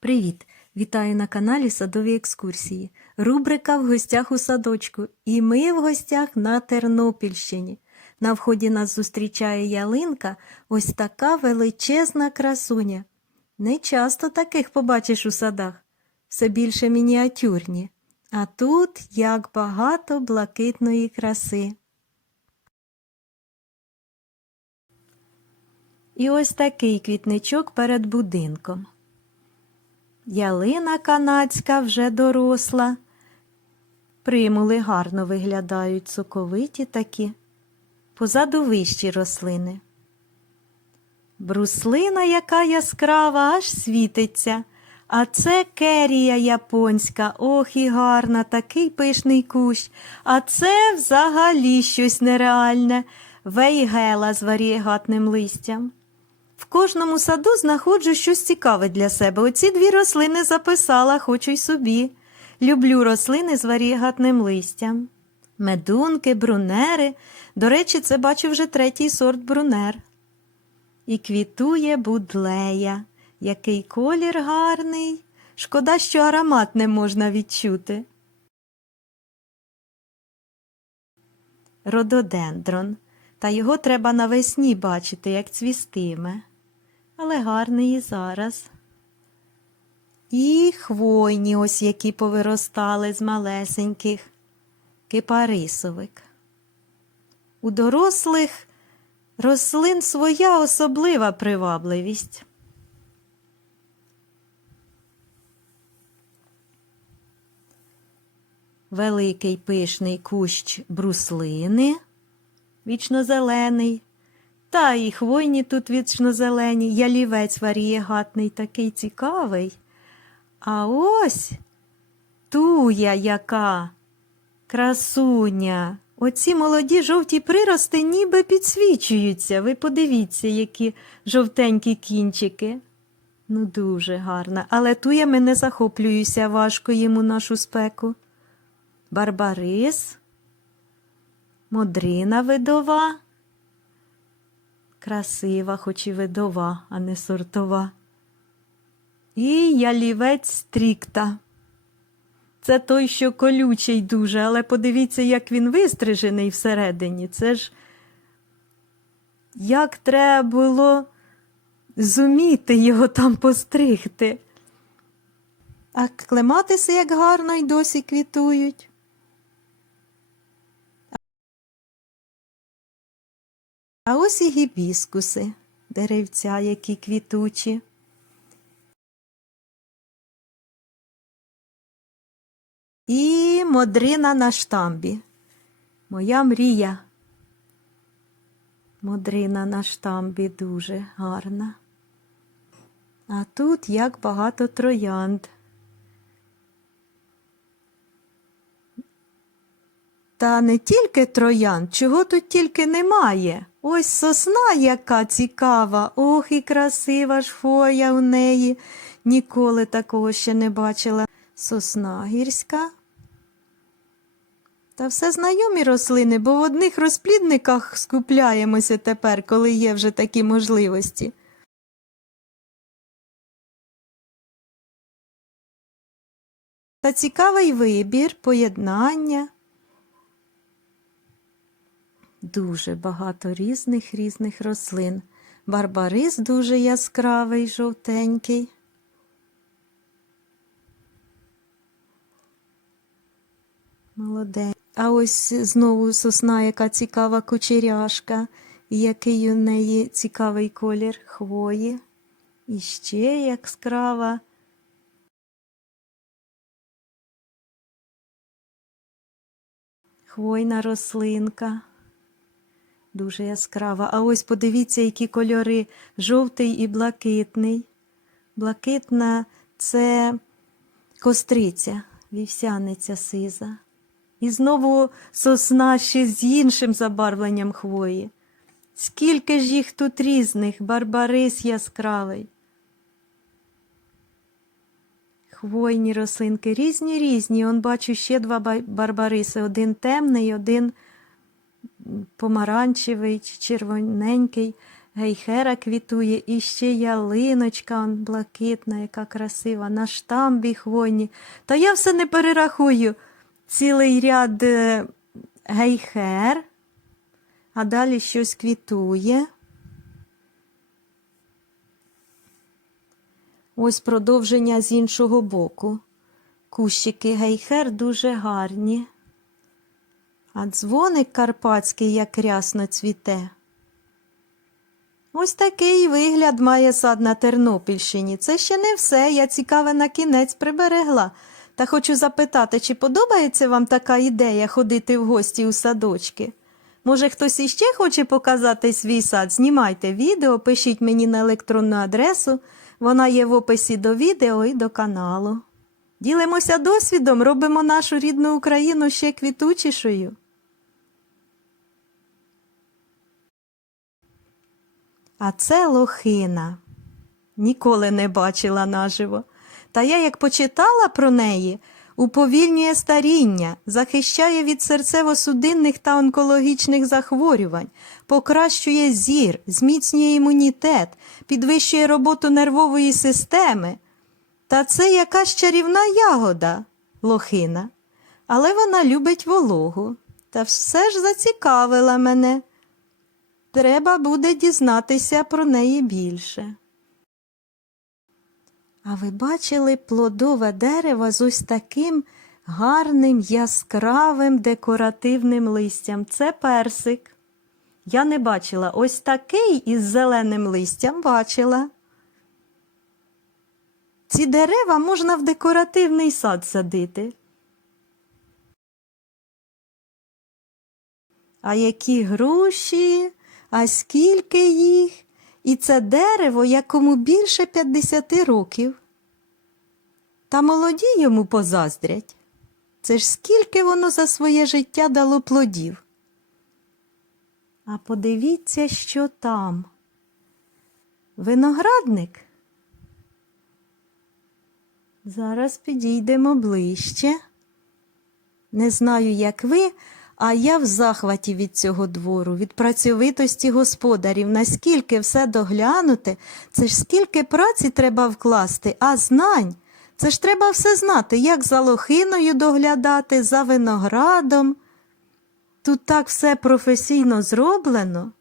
Привіт! Вітаю на каналі Садові екскурсії. Рубрика в гостях у садочку. І ми в гостях на Тернопільщині. На вході нас зустрічає ялинка, ось така величезна красуня. Не часто таких побачиш у садах, все більше мініатюрні. А тут як багато блакитної краси. І ось такий квітничок перед будинком. Ялина канадська вже доросла. Примули гарно виглядають соковиті такі, позаду вищі рослини. Бруслина, яка яскрава, аж світиться. А це керія японська, ох і гарна, такий пишний кущ. А це взагалі щось нереальне, вейгела з варієгатним листям. Кожному саду знаходжу щось цікаве для себе. Оці дві рослини записала, хочу й собі. Люблю рослини з варієгатним листям. Медунки, брунери. До речі, це бачу вже третій сорт брунер. І квітує будлея. Який колір гарний. Шкода, що аромат не можна відчути. Рододендрон. Та його треба навесні бачити, як цвістиме. Але гарний і зараз. І хвойні ось які повиростали з малесеньких кипарисовик. У дорослих рослин своя особлива привабливість. Великий пишний кущ бруслини вічнозелений, та і хвойні тут вічнозелені, ялівець варієгатний, такий цікавий. А ось туя яка красуня. Оці молоді жовті прирости ніби підсвічуються. Ви подивіться, які жовтенькі кінчики. Ну, дуже гарна. Але туями не захоплююся, важко їм у нашу спеку. Барбарис. Модрина видова. Красива, хоч і видова, а не сортова. І ялівець стрікта. Це той, що колючий дуже, але подивіться, як він вистрижений всередині. Це ж як треба було зуміти його там постригти. А клематиси як гарно й досі квітують. А ось і гібіскуси, деревця, які квітучі. І модрина на штамбі. Моя мрія. Модрина на штамбі дуже гарна. А тут як багато троянд. Та не тільки троян, чого тут тільки немає. Ось сосна яка цікава, ох і красива ж фоя у неї. Ніколи такого ще не бачила. Сосна гірська. Та все знайомі рослини, бо в одних розплідниках скупляємося тепер, коли є вже такі можливості. Та цікавий вибір, поєднання. Дуже багато різних різних рослин. Барбарис дуже яскравий, жовтенький. Молодець. А ось знову сосна, яка цікава кучеряшка, який у неї цікавий колір хвої. І ще яскрава. Хвойна рослинка. Дуже яскрава. А ось подивіться, які кольори жовтий і блакитний. Блакитна це костриця, вівсяниця сиза. І знову сосна ще з іншим забарвленням хвої. Скільки ж їх тут різних, барбарис яскравий. Хвойні рослинки різні різні. Он бачу ще два барбариси. Один темний, один помаранчевий червоненький. Гейхера квітує, і ще ялиночка блакитна, яка красива, на штамбі хвойні. Та я все не перерахую. Цілий ряд е, гейхер, а далі щось квітує. Ось продовження з іншого боку. Кущики гейхер дуже гарні. А дзвоник карпатський як рясно цвіте. Ось такий вигляд має сад на Тернопільщині. Це ще не все, я цікаве на кінець приберегла. Та хочу запитати, чи подобається вам така ідея ходити в гості у садочки? Може, хтось іще хоче показати свій сад? Знімайте відео, пишіть мені на електронну адресу. Вона є в описі до відео і до каналу. Ділимося досвідом, робимо нашу рідну Україну ще квітучішою. А це лохина. Ніколи не бачила наживо. Та я, як почитала про неї, уповільнює старіння, захищає від серцево-судинних та онкологічних захворювань, покращує зір, зміцнює імунітет, підвищує роботу нервової системи. Та це якась чарівна ягода, лохина. Але вона любить вологу. Та все ж зацікавила мене. Треба буде дізнатися про неї більше. А ви бачили плодове дерево з ось таким гарним яскравим декоративним листям. Це персик. Я не бачила ось такий із зеленим листям бачила. Ці дерева можна в декоративний сад садити. А які груші, а скільки їх? І це дерево, якому більше 50 років. Та молоді йому позаздрять. Це ж скільки воно за своє життя дало плодів. А подивіться, що там. Виноградник. Зараз підійдемо ближче. Не знаю, як ви, а я в захваті від цього двору, від працьовитості господарів, наскільки все доглянути, це ж скільки праці треба вкласти, а знань. Це ж треба все знати, як за лохиною доглядати, за виноградом. Тут так все професійно зроблено.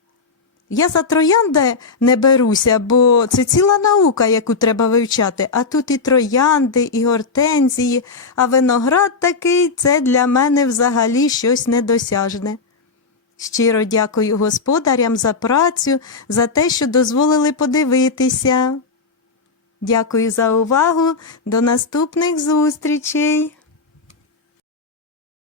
Я за троянди не беруся, бо це ціла наука, яку треба вивчати. А тут і троянди, і гортензії, а виноград такий це для мене взагалі щось недосяжне. Щиро дякую господарям за працю, за те, що дозволили подивитися. Дякую за увагу. До наступних зустрічей.